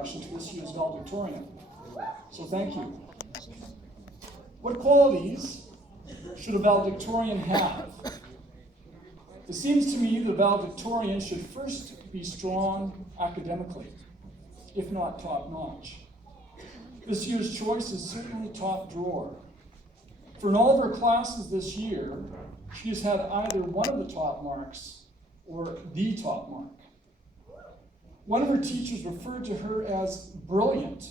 introduction to this year's valedictorian. So thank you. What qualities should a valedictorian have? It seems to me that a valedictorian should first be strong academically, if not top-notch. This year's choice is certainly top drawer. For in all of her classes this year, she has had either one of the top marks or the top mark. One of her teachers referred to her as brilliant,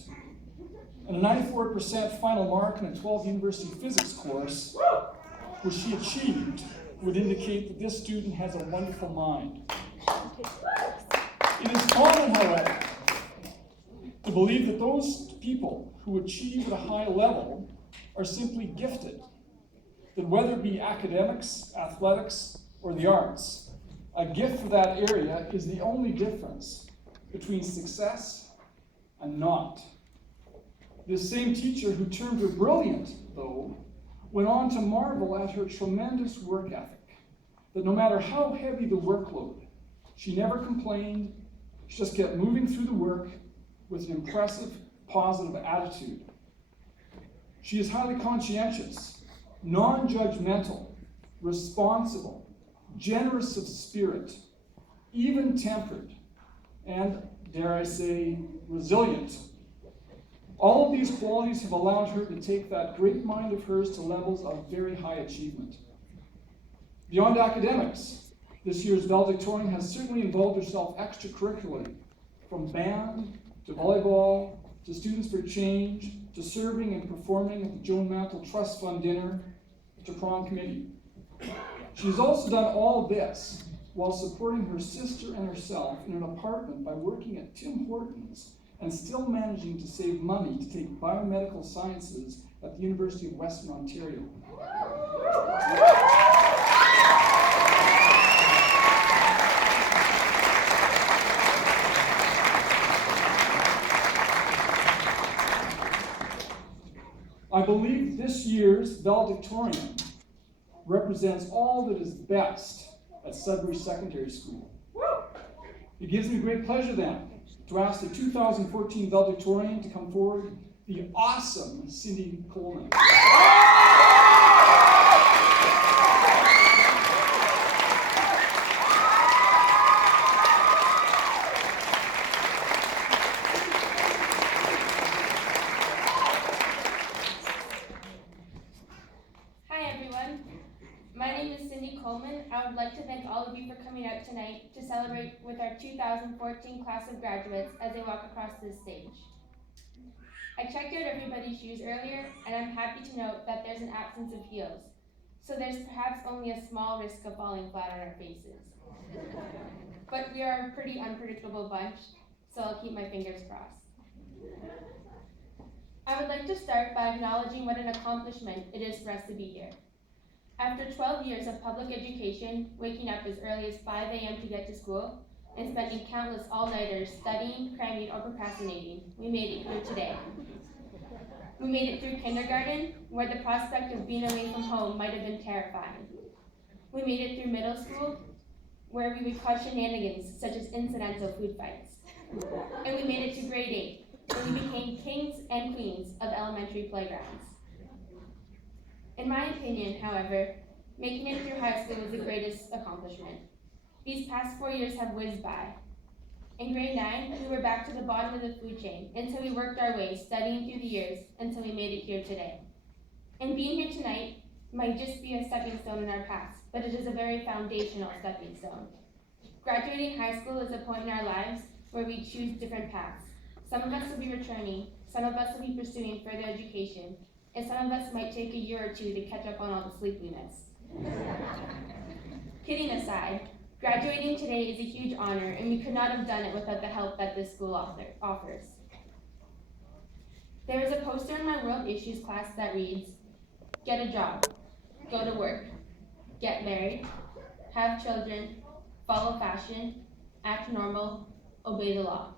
and a 94% final mark in a 12 university physics course, which she achieved, would indicate that this student has a wonderful mind. It is common, however, to believe that those people who achieve at a high level are simply gifted, that whether it be academics, athletics, or the arts, a gift for that area is the only difference between success and not. This same teacher who termed her brilliant, though, went on to marvel at her tremendous work ethic, that no matter how heavy the workload, she never complained, she just kept moving through the work with an impressive, positive attitude. She is highly conscientious, non-judgmental, responsible, generous of spirit, even-tempered, and, dare I say, resilient. All of these qualities have allowed her to take that great mind of hers to levels of very high achievement. Beyond academics, this year's valedictorian has certainly involved herself extracurricularly, from band to volleyball to Students for Change to serving and performing at the Joan Mantle Trust Fund dinner to prom committee. She has also done all this while supporting her sister and herself in an apartment by working at Tim Hortons and still managing to save money to take biomedical sciences at the University of Western Ontario. I believe this year's valedictorian represents all that is best at Sudbury Secondary School. It gives me great pleasure then to ask the 2014 valedictorian to come forward, the awesome Cindy Coleman. I would like to thank all of you for coming out tonight to celebrate with our 2014 class of graduates as they walk across this stage. I checked out everybody's shoes earlier, and I'm happy to note that there's an absence of heels, so there's perhaps only a small risk of falling flat on our faces. But we are a pretty unpredictable bunch, so I'll keep my fingers crossed. I would like to start by acknowledging what an accomplishment it is for us to be here. After 12 years of public education, waking up as early as 5 a.m. to get to school, and spending countless all-nighters studying, cramming, or procrastinating, we made it here today. We made it through kindergarten, where the prospect of being away from home might have been terrifying. We made it through middle school, where we would cause shenanigans such as incidental food fights. And we made it to grade 8, where we became kings and queens of elementary playgrounds. In my opinion, however, making it through high school was the greatest accomplishment. These past 4 years have whizzed by. In grade 9, we were back to the bottom of the food chain until we worked our way, studying through the years, until we made it here today. And being here tonight might just be a stepping stone in our paths, but it is a very foundational stepping stone. Graduating high school is a point in our lives where we choose different paths. Some of us will be returning, some of us will be pursuing further education, and some of us might take a year or two to catch up on all the sleepiness. Kidding aside, graduating today is a huge honor, and we could not have done it without the help that this school offers. There is a poster in my World Issues class that reads, "Get a job, go to work, get married, have children, follow fashion, act normal, obey the law."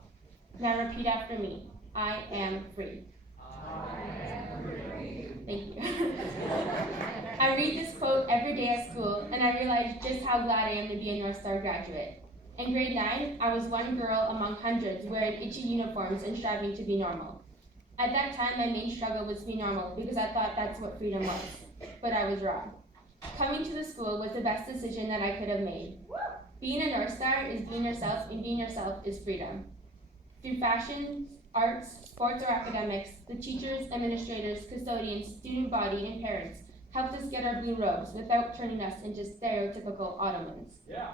Now repeat after me. I am free. Thank you. I read this quote every day at school, and I realize just how glad I am to be a North Star graduate. In grade 9, I was one girl among hundreds wearing itchy uniforms and striving to be normal. At that time, my main struggle was to be normal because I thought that's what freedom was, but I was wrong. Coming to the school was the best decision that I could have made. Being a North Star is being yourself, and being yourself is freedom. Through fashion, arts, sports, or academics, the teachers, administrators, custodians, student body, and parents helped us get our blue robes without turning us into stereotypical Ottomans. Yeah.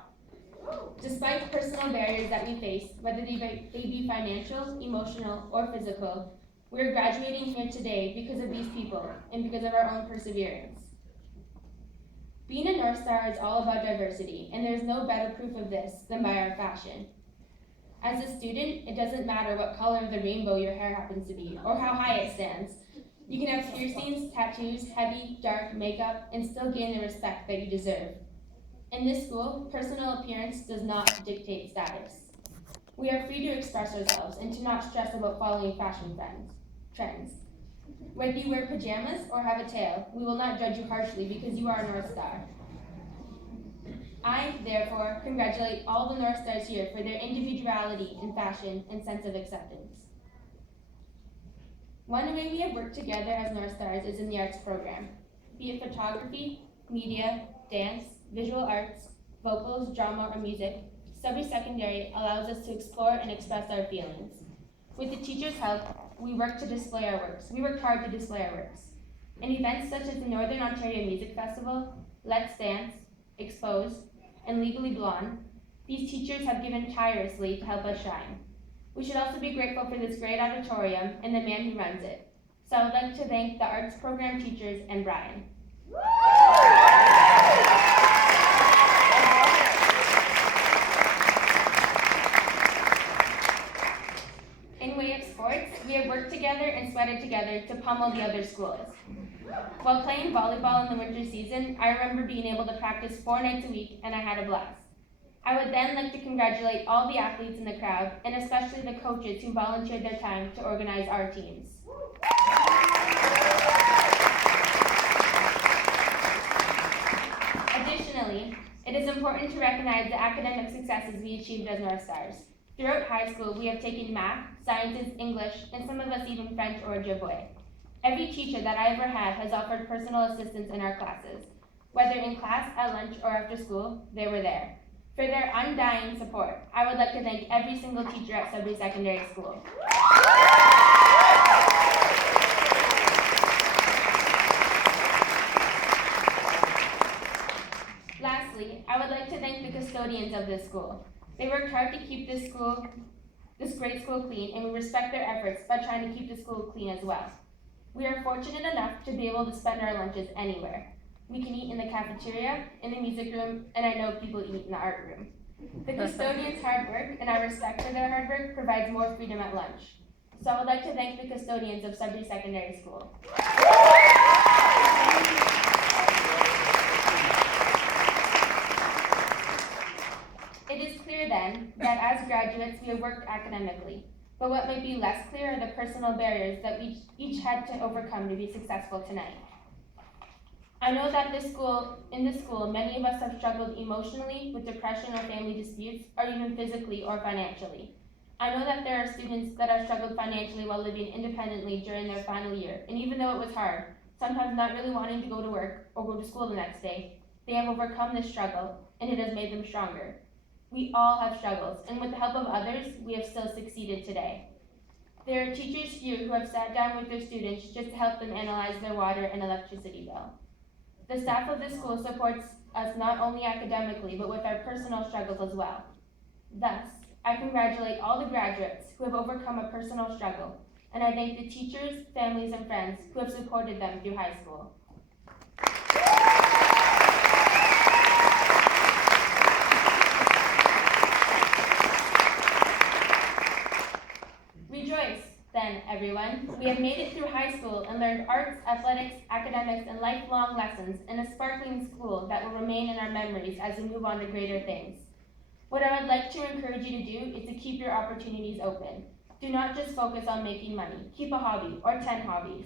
Despite personal barriers that we face, whether they be financial, emotional, or physical, we are graduating here today because of these people and because of our own perseverance. Being a North Star is all about diversity, and there is no better proof of this than by our fashion. As a student, it doesn't matter what color of the rainbow your hair happens to be, or how high it stands. You can have piercings, tattoos, heavy, dark makeup, and still gain the respect that you deserve. In this school, personal appearance does not dictate status. We are free to express ourselves and to not stress about following fashion trends. Whether you wear pajamas or have a tail, we will not judge you harshly because you are a North Star. I, therefore, congratulate all the North Stars here for their individuality in fashion and sense of acceptance. One way we have worked together as North Stars is in the arts program. Be it photography, media, dance, visual arts, vocals, drama, or music, Sudbury Secondary allows us to explore and express our feelings. With the teachers' help, we worked hard to display our works. In events such as the Northern Ontario Music Festival, Let's Dance, Expose, and Legally Blonde, these teachers have given tirelessly to help us shine. We should also be grateful for this great auditorium and the man who runs it. So I would like to thank the arts program teachers and Brian. In way of sports, we have worked together and sweated together to pummel the other schools. While playing volleyball in the winter season, I remember being able to practice 4 nights a week, and I had a blast. I would then like to congratulate all the athletes in the crowd, and especially the coaches who volunteered their time to organize our teams. Additionally, it is important to recognize the academic successes we achieved as North Stars. Throughout high school, we have taken math, sciences, English, and some of us even French or Ojibwe. Every teacher that I ever had has offered personal assistance in our classes. Whether in class, at lunch, or after school, they were there. For their undying support, I would like to thank every single teacher at Sudbury Secondary School. Lastly, I would like to thank the custodians of this school. They worked hard to keep this great school clean, and we respect their efforts by trying to keep the school clean as well. We are fortunate enough to be able to spend our lunches anywhere. We can eat in the cafeteria, in the music room, and I know people eat in the art room. The custodians' hard work, and our respect for their hard work, provides more freedom at lunch. So I would like to thank the custodians of Sudbury Secondary School. It is clear then that as graduates we have worked academically, but what may be less clear are the personal barriers that we each had to overcome to be successful tonight. I know that in this school, many of us have struggled emotionally with depression or family disputes, or even physically or financially. I know that there are students that have struggled financially while living independently during their final year, and even though it was hard, sometimes not really wanting to go to work or go to school the next day, they have overcome this struggle, and it has made them stronger. We all have struggles, and with the help of others, we have still succeeded today. There are teachers here who have sat down with their students just to help them analyze their water and electricity bill. The staff of this school supports us not only academically, but with our personal struggles as well. Thus, I congratulate all the graduates who have overcome a personal struggle, and I thank the teachers, families, and friends who have supported them through high school. Rejoice, then, everyone. We have made it through high school and learned arts, athletics, academics, and lifelong lessons in a sparkling school that will remain in our memories as we move on to greater things. What I would like to encourage you to do is to keep your opportunities open. Do not just focus on making money. Keep a hobby or 10 hobbies.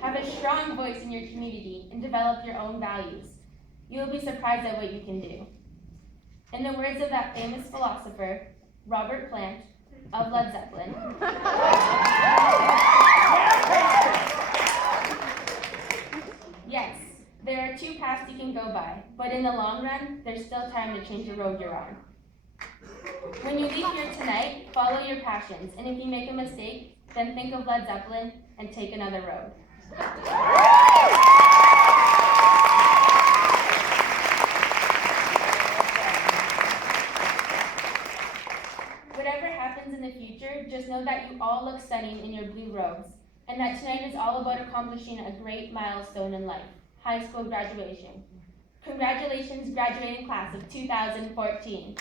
Have a strong voice in your community and develop your own values. You will be surprised at what you can do. In the words of that famous philosopher, Robert Plant, of Led Zeppelin, yes, there are two paths you can go by, but in the long run, there's still time to change the road you're on. When you leave here tonight, follow your passions, and if you make a mistake, then think of Led Zeppelin and take another road. Whatever happens in the future, just know that you all look stunning in your blue robes, and that tonight is all about accomplishing a great milestone in life, high school graduation. Congratulations, graduating class of 2014.